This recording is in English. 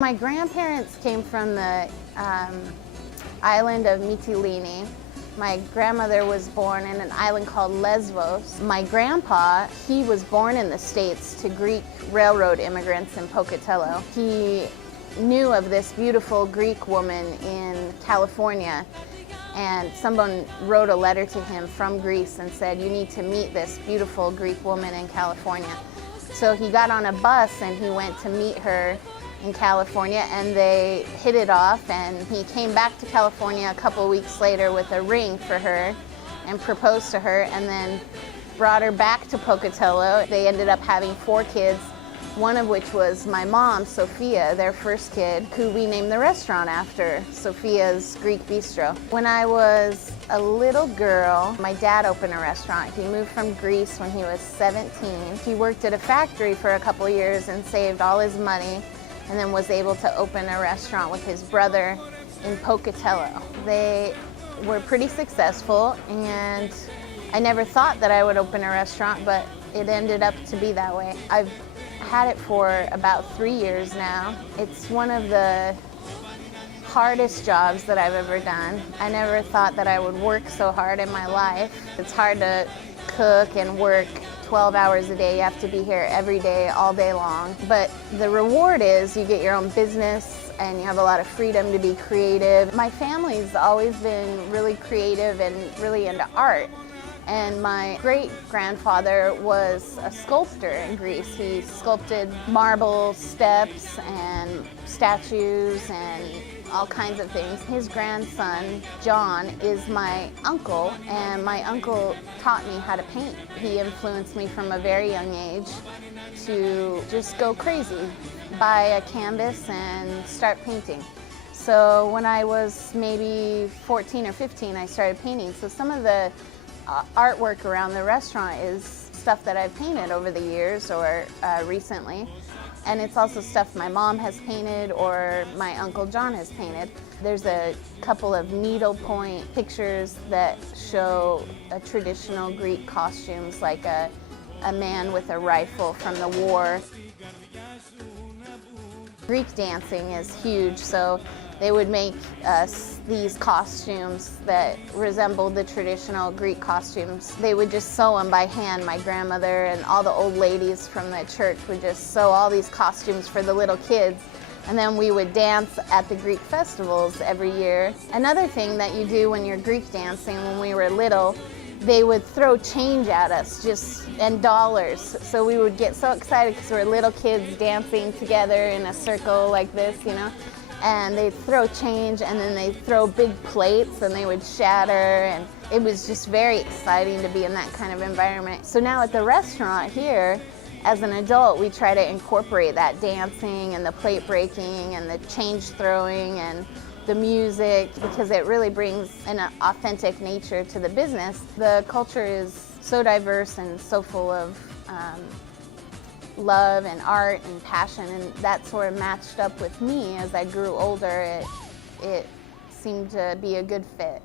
My grandparents came from the island of Mytilene. My grandmother was born in an island called Lesbos. My grandpa, he was born in the States to Greek railroad immigrants in Pocatello. He knew of this beautiful Greek woman in California, and someone wrote a letter to him from Greece and said, "You need to meet this beautiful Greek woman in California." So he got on a bus and he went to meet her in California, and they hit it off, and he came back to California a couple weeks later with a ring for her and proposed to her, and then brought her back to Pocatello. They ended up having 4 kids, one of which was my mom, Sophia, their first kid, who we named the restaurant after, Sophia's Greek Bistro. When I was a little girl, my dad opened a restaurant. He moved from Greece when he was 17. He worked at a factory for a couple years and saved all his money, and then was able to open a restaurant with his brother in Pocatello. They were pretty successful, and I never thought that I would open a restaurant, but it ended up to be that way. I've had it for about 3 years now. It's one of the hardest jobs that I've ever done. I never thought that I would work so hard in my life. It's hard to cook and work 12 hours a day. You have to be here every day, all day long. But the reward is you get your own business and you have a lot of freedom to be creative. My family's always been really creative and really into art. And my great-grandfather was a sculptor in Greece. He sculpted marble steps and statues and all kinds of things. His grandson, John, is my uncle, and my uncle taught me how to paint. He influenced me from a very young age to just go crazy, buy a canvas and start painting. So when I was maybe 14 or 15, I started painting. So some of the artwork around the restaurant is stuff that I've painted over the years or recently. And it's also stuff my mom has painted or my Uncle John has painted. There's a couple of needlepoint pictures that show a traditional Greek costumes, like a man with a rifle from the war. Greek dancing is huge, so they would make us these costumes that resembled the traditional Greek costumes. They would just sew them by hand. My grandmother and all the old ladies from the church would just sew all these costumes for the little kids. And then we would dance at the Greek festivals every year. Another thing that you do when you're Greek dancing, when we were little, they would throw change at us, and dollars. So we would get so excited because we were little kids dancing together in a circle like this, you know. And they'd throw change, and then they'd throw big plates, and they would shatter, and it was just very exciting to be in that kind of environment. So now at the restaurant here, as an adult, we try to incorporate that dancing and the plate breaking and the change throwing and the music, because it really brings an authentic nature to the business. The culture is so diverse and so full of love and art and passion, and that sort of matched up with me as I grew older. It seemed to be a good fit.